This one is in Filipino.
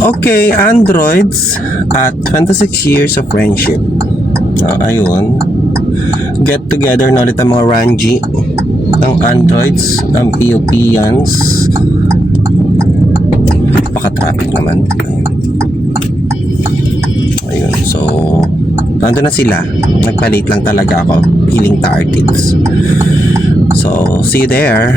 Okay, androids at 26 years of friendship. Ayun. Get together na ulit ang mga Ranji, ang androids, ang POPians. Paka-traffic naman. Ayun, so nandun na sila. Nagpalit lang talaga ako. Healing Targets. So, see you there.